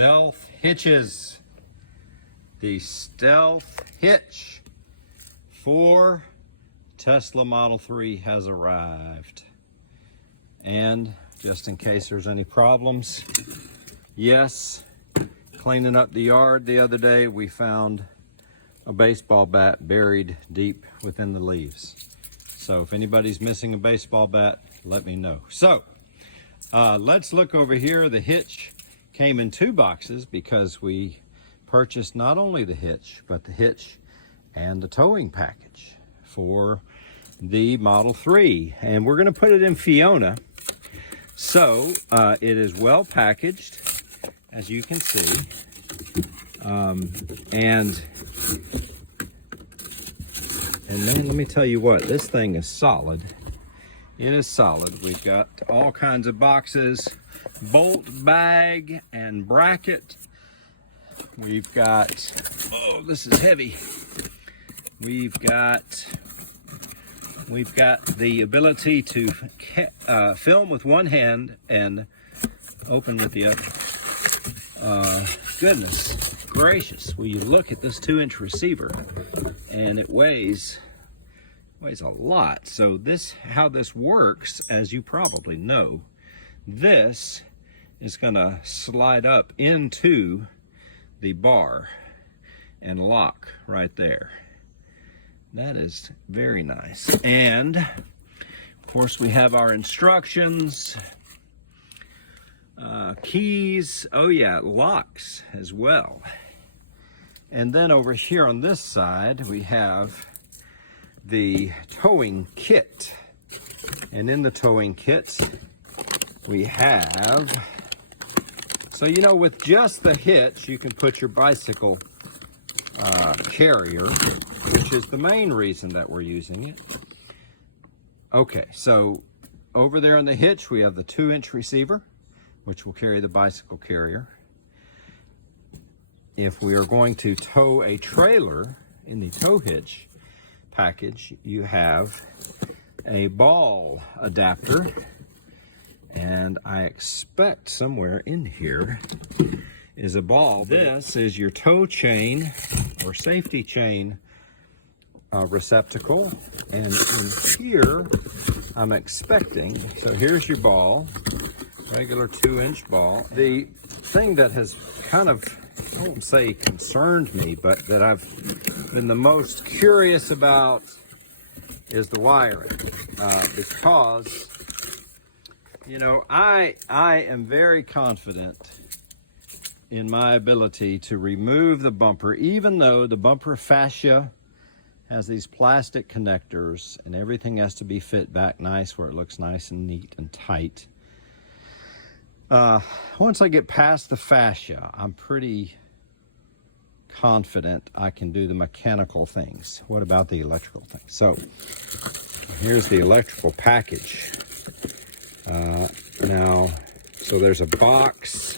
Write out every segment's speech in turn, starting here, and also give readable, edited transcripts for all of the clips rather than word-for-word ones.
Stealth Hitches. The Stealth Hitch for Tesla Model 3 has arrived. And just in case there's any problems, yes, cleaning up the yard the other day, we found a baseball bat buried deep within the leaves. So if anybody's missing a baseball bat, let me know. So let's look over here. The hitch came in 2 boxes because we purchased not only the hitch, but the hitch and the towing package for the Model 3. And we're gonna put it in Fiona. So it is well packaged, as you can see. And man, let me tell you what, this thing is solid. It is solid. We've got all kinds of boxes, bolt bag and bracket. We've got, oh, this is heavy. We've got the ability to film with one hand and open with the other. Goodness gracious, will you look at this 2-inch receiver, and it weighs a lot. So how this works, as you probably know, this is gonna slide up into the bar and lock right there. That is very nice. And of course we have our instructions, keys, oh yeah, locks as well. And then over here on this side we have the towing kit. And in the towing kit we have, so you know, with just the hitch you can put your bicycle carrier, which is the main reason that we're using it. Okay, so over there on the hitch we have the 2-inch receiver, which will carry the bicycle carrier. If we are going to tow a trailer in the tow hitch package, you have a ball adapter, and I expect somewhere in here is a ball. This is your tow chain or safety chain receptacle, and in here I'm expecting, so here's your ball, regular 2-inch ball. The thing that has kind of, I won't say concerned me, but that I've been the most curious about is the wiring, because you know, I am very confident in my ability to remove the bumper, even though the bumper fascia has these plastic connectors and everything has to be fit back nice where it looks nice and neat and tight. Once I get past the fascia, I'm pretty confident I can do the mechanical things. What about the electrical things? So here's the electrical package. Now, so there's a box.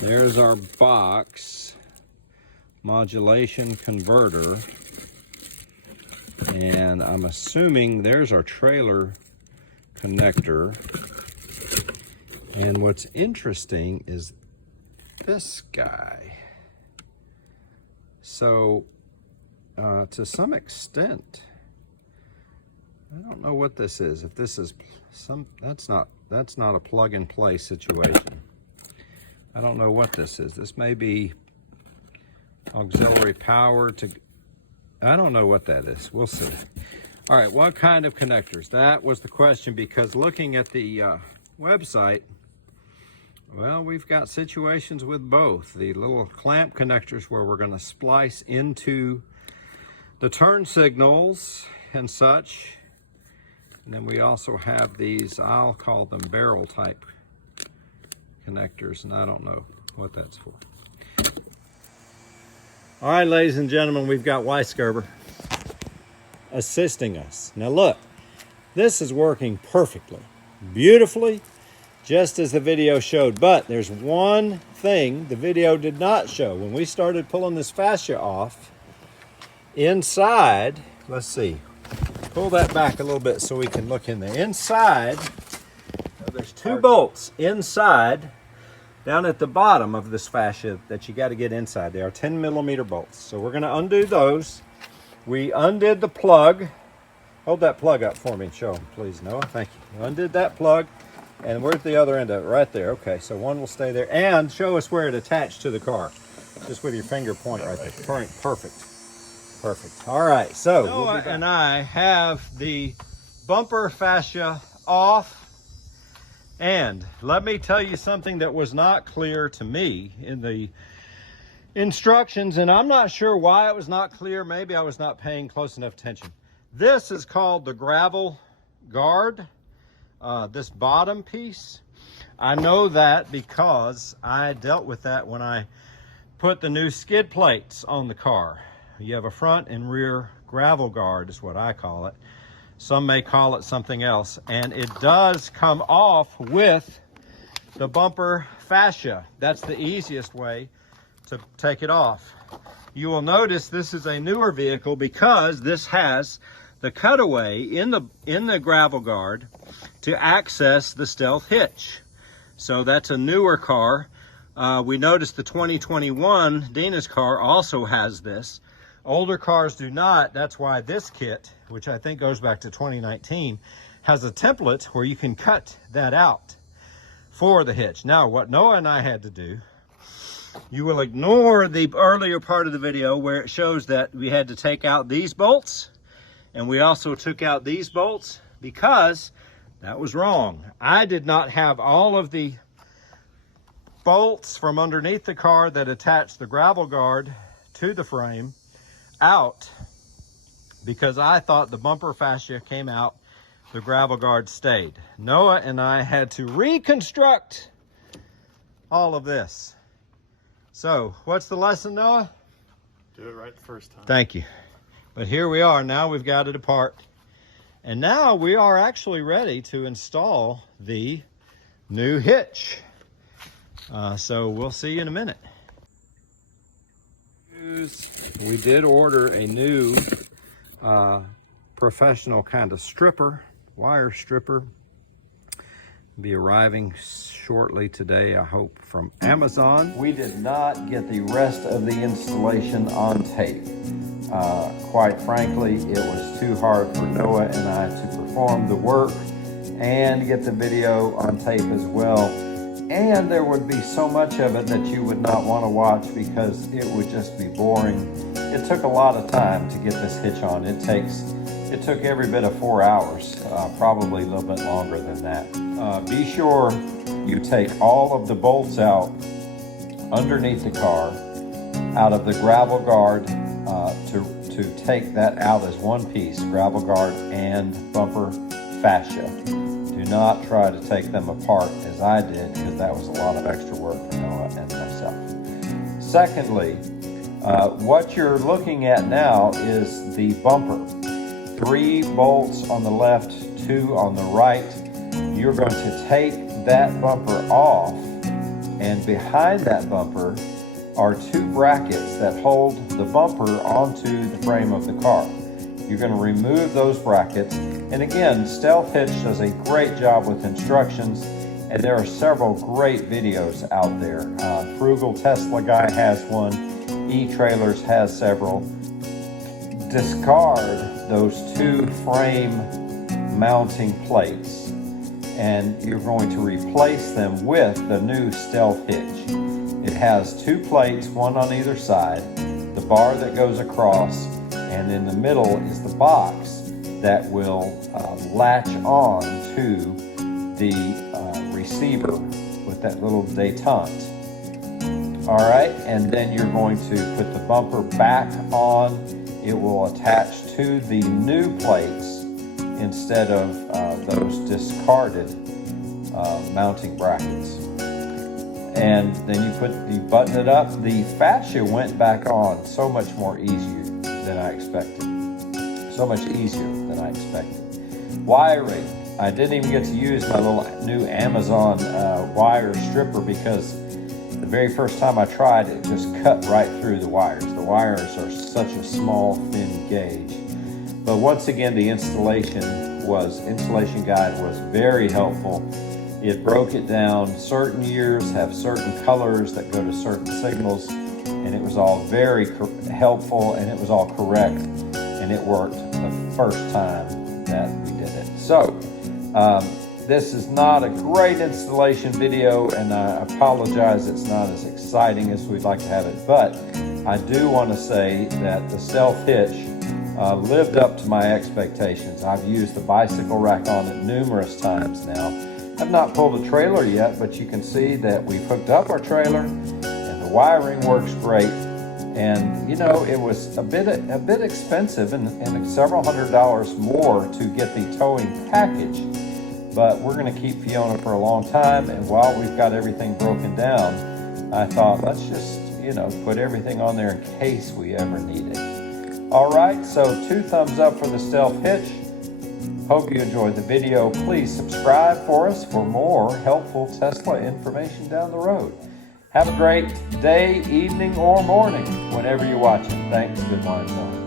There's our box, modulation converter, and I'm assuming there's our trailer connector. And what's interesting is this guy. So to some extent, I don't know what this is. If this is that's not a plug-and-play situation. I don't know what this is. This may be auxiliary power to, I don't know what that is. We'll see. All right, what kind of connectors? That was the question, because looking at the website, well, we've got situations with both. The little clamp connectors where we're going to splice into the turn signals and such. And then we also have these, I'll call them barrel type connectors, and I don't know what that's for. All right, ladies and gentlemen, we've got Weissgerber assisting us. Now look, this is working perfectly, beautifully, just as the video showed. But there's one thing the video did not show. When we started pulling this fascia off, inside, let's see, pull that back a little bit so we can look in there. Inside, there's 2 bolts inside down at the bottom of this fascia that you got to get inside. They are 10mm bolts. So we're going to undo those. We undid the plug. Hold that plug up for me and show them, please, Noah. Thank you. Undid that plug. And where's the other end of it? Right there. Okay, so one will stay there. And show us where it attached to the car. Just with your finger point right there. Perfect. Perfect. All right, so Noah and I have the bumper fascia off. And let me tell you something that was not clear to me in the instructions, and I'm not sure why it was not clear. Maybe I was not paying close enough attention. This is called the gravel guard, this bottom piece. I know that because I dealt with that when I put the new skid plates on the car. You have a front and rear gravel guard is what I call it. Some may call it something else, and it does come off with the bumper fascia. That's the easiest way to take it off. You will notice this is a newer vehicle because this has the cutaway in the gravel guard to access the Stealth Hitch. So that's a newer car. We noticed the 2021 Dina's car also has this. Older cars do not. That's why this kit, which I think goes back to 2019, has a template where you can cut that out for the hitch. Now, what Noah and I had to do, you will ignore the earlier part of the video where it shows that we had to take out these bolts, and we also took out these bolts because that was wrong. I did not have all of the bolts from underneath the car that attach the gravel guard to the frame out, because I thought the bumper fascia came out, the gravel guard stayed. Noah and I had to reconstruct all of this. So what's the lesson, Noah? Do it right the first time. Thank you. But here we are. Now we've got it apart, and now we are actually ready to install the new hitch. So we'll see you in a minute. We did order a new professional kind of stripper, wire stripper. Be arriving shortly today, I hope, from Amazon. We did not get the rest of the installation on tape. Quite frankly, it was too hard for Noah and I to perform the work and get the video on tape as well. And there would be so much of it that you would not want to watch because it would just be boring. It took a lot of time to get this hitch on. It took every bit of 4 hours, probably a little bit longer than that. Be sure you take all of the bolts out underneath the car, out of the gravel guard, to take that out as one piece, gravel guard and bumper fascia. Do not try to take them apart as I did, because that was a lot of extra work for Noah and myself. Secondly, what you're looking at now is the bumper. 3 bolts on the left, 2 on the right. You're going to take that bumper off, and behind that bumper are 2 brackets that hold the bumper onto the frame of the car. You're going to remove those brackets. And again, Stealth Hitch does a great job with instructions, and there are several great videos out there. Frugal Tesla guy has one. E-Trailers has several. Discard those 2 frame mounting plates, and you're going to replace them with the new Stealth Hitch. It has 2 plates, one on either side, the bar that goes across, and in the middle is the box that will latch on to the receiver with that little detente. All right, and then you're going to put the bumper back on. It will attach to the new plates instead of those discarded mounting brackets. And then you button it up. The fascia went back on so much more easier than I expected. So much easier than I expected. Wiring. I didn't even get to use my little new Amazon wire stripper because the very first time I tried it just cut right through the wires. The wires are such a small, thin gauge. But once again, the installation guide was very helpful. It broke it down. Certain years have certain colors that go to certain signals, and it was all very helpful, and it was all correct, and it worked the first time that we did it. So this is not a great installation video, and I apologize it's not as exciting as we'd like to have it, but I do want to say that the Stealth Hitch lived up to my expectations. I've used the bicycle rack on it numerous times now. I've not pulled a trailer yet, but you can see that we've hooked up our trailer and the wiring works great. And you know, it was a bit expensive and several $100s more to get the towing package. But we're going to keep Fiona for a long time, and while we've got everything broken down, I thought let's just, you know, put everything on there in case we ever need it. All right, so 2 thumbs up for the Stealth Hitch. Hope you enjoyed the video. Please subscribe for us for more helpful Tesla information down the road. Have a great day, evening, or morning whenever you're watching. Thanks. Good morning.